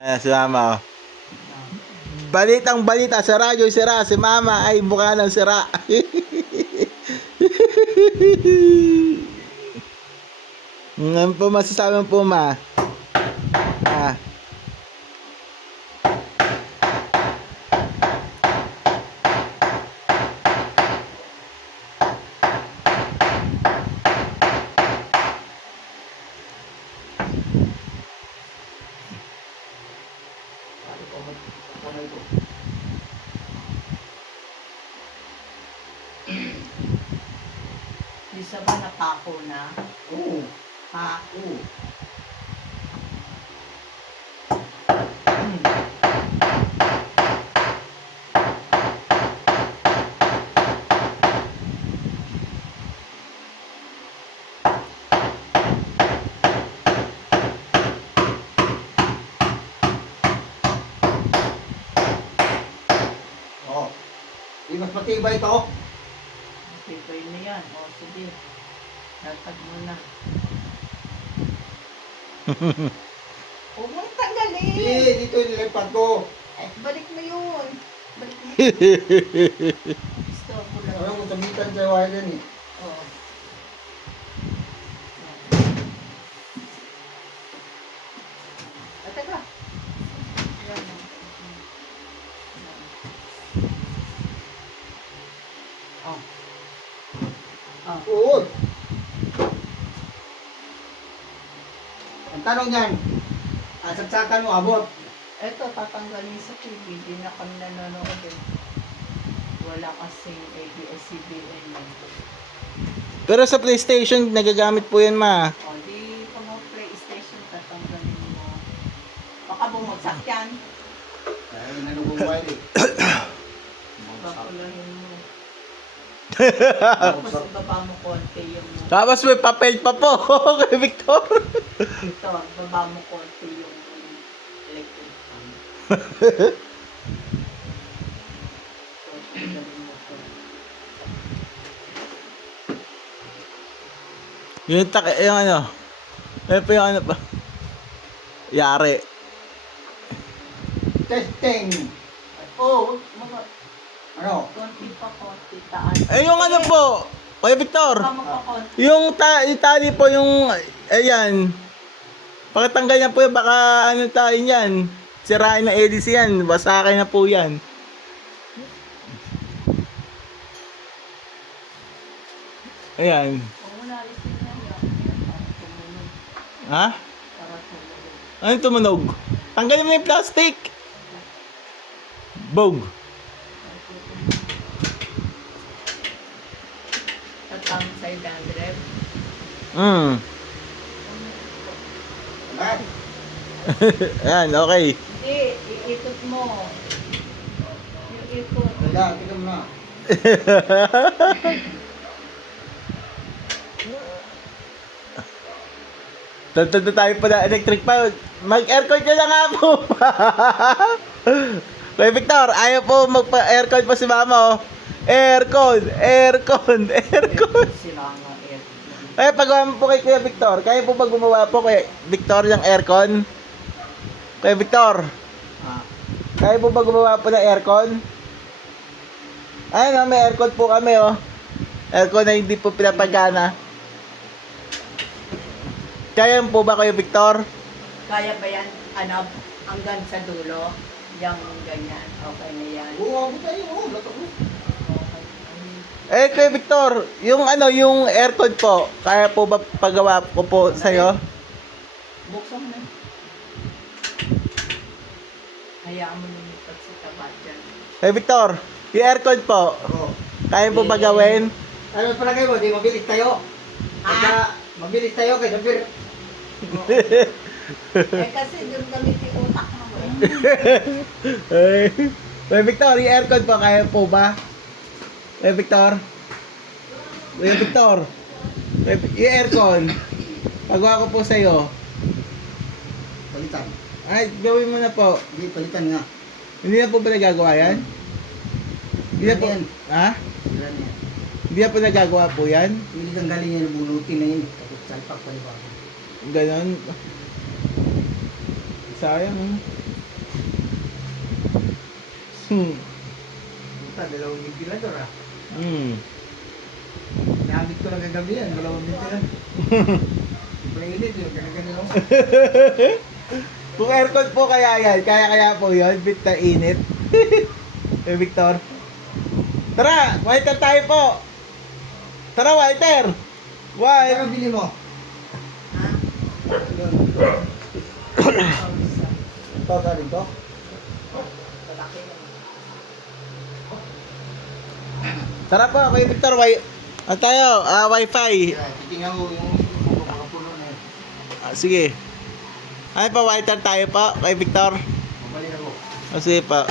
Ayan si Mama, oh. Balitang balita sa radyo, sira. Si Mama ay mukha ng sira. Ano po masasabi mo po, Ma? Ah. Isa ba napako na? Oo. Ha? Oo. Oo. Di mas matibay ito. Matibay na yan. O, sige. Datag mo na. Huwag mong tanggalin. Hindi, dito nilipad ko. Eh, balik mo yun. Balik mo. Stop mo lang. Alam mo, tabitan sa wire yan eh. Oo. Ah, teka. Yan. Oh. Oh. Oo. Ang tanong niyan, saksakan mo abot. Eto, tatanggalin sa TV. Hindi na kami nanonood eh. Wala kasing ABS-CBN yun. Pero sa PlayStation, nagagamit po yan, Ma. O, di pag mo PlayStation, tatanggalin mo. Baka bumagsak yan. Ay, nanugong wire eh. Bakulahin mo. Tapos ibaba mo konti yung... Tapos may papel pa po kay Victor. Ito, ibaba mo konti yung electric fan. So, tanggalin mo to. Yung ano. Ano pa yung ano pa? Yari. Testing. Oh, mga Ano? konti pa, konti taas. Eh yung ano po, kay Victor. Baka magpakonti. Yung tali po yung, ayan. Pakitanggal niya po yan, baka ano tayo yan. Sirain na EDC yan, basakin na po yan. Ayan. Huwag mo nalisin na yan. Para tumunog. Ha? Para tumunog. Ano tumunog? Tanggalin mo yung plastic. Bog. Tatang side drive. Ayan. Ayan, okay. Hindi, iikot mo. Yung ikot. Wala, tignan mo na. Tantad tayo pa na electric pa. Mag-aircon ka na nga po. Kuya Victor, ayaw po magpa-aircon pa si Mama, oh. Aircon, aircon, aircon. Sila nga air. Ay, pagawa mo po kay Kuya Victor. Kaya po ba gumawa po kay Victor yung aircon? Kuya Victor, Ah. kaya po ba gumawa po ng aircon? Ayun, oh, may aircon po kami, oh. Aircon na hindi po pinapagana. Kaya po ba Kuya Victor? Kaya ba yan, ano, hanggang sa dulo? Yung ganyan. Okay na yan. Oo, abot tayo. Oo, latok mo. Okay. Eh, Kuya Victor, yung ano, yung aircon po, kaya po ba pagawa ko po sa'yo? Buksan mo na. Hayaan mo lumipat sa taba dyan. Kuya Victor, yung aircon po, Oo. kaya po ba gawin? Ano palagay mo? Di mabilis tayo. Pagka mabilis tayo kay Sabir. Eh kasi doon gamit yung utak mo. Ay, Kuya Victor, yung aircon po, kaya po ba? Kuya Victor? Kuya Victor? Yung aircon, pagawa ko po sa'yo. Palitan. Ay, gawin mo na po. Hindi, palitan nga. Hindi na po ba nagagawa yan? Hindi na po, Yan. ha? Wala na yan. Hindi na po nagagawa po yan? Hindi kang galing yan, bunutin na yun. Tapos salpak pa diba? Ganon. Sayang. Puta, 2 ventilador ah. Hmm. Nahamit ko lang kagabi yan, 2 ventilador. Mainit yun, ganun-ganun ako. Kung aircon po kaya yan, kaya po yun, bit na init. Eh, Victor. Tara, waiter tayo po. Tara, waiter. Ano White. bili mo? Ha? Ito, galing to? Palaki lang. Tara po, kay Victor, tayo, wifi. Titingnan mo yung mga puno na yun. Sige. Ay pa, waiter tayo po, kay Victor. Mabalik ako. Sige pa.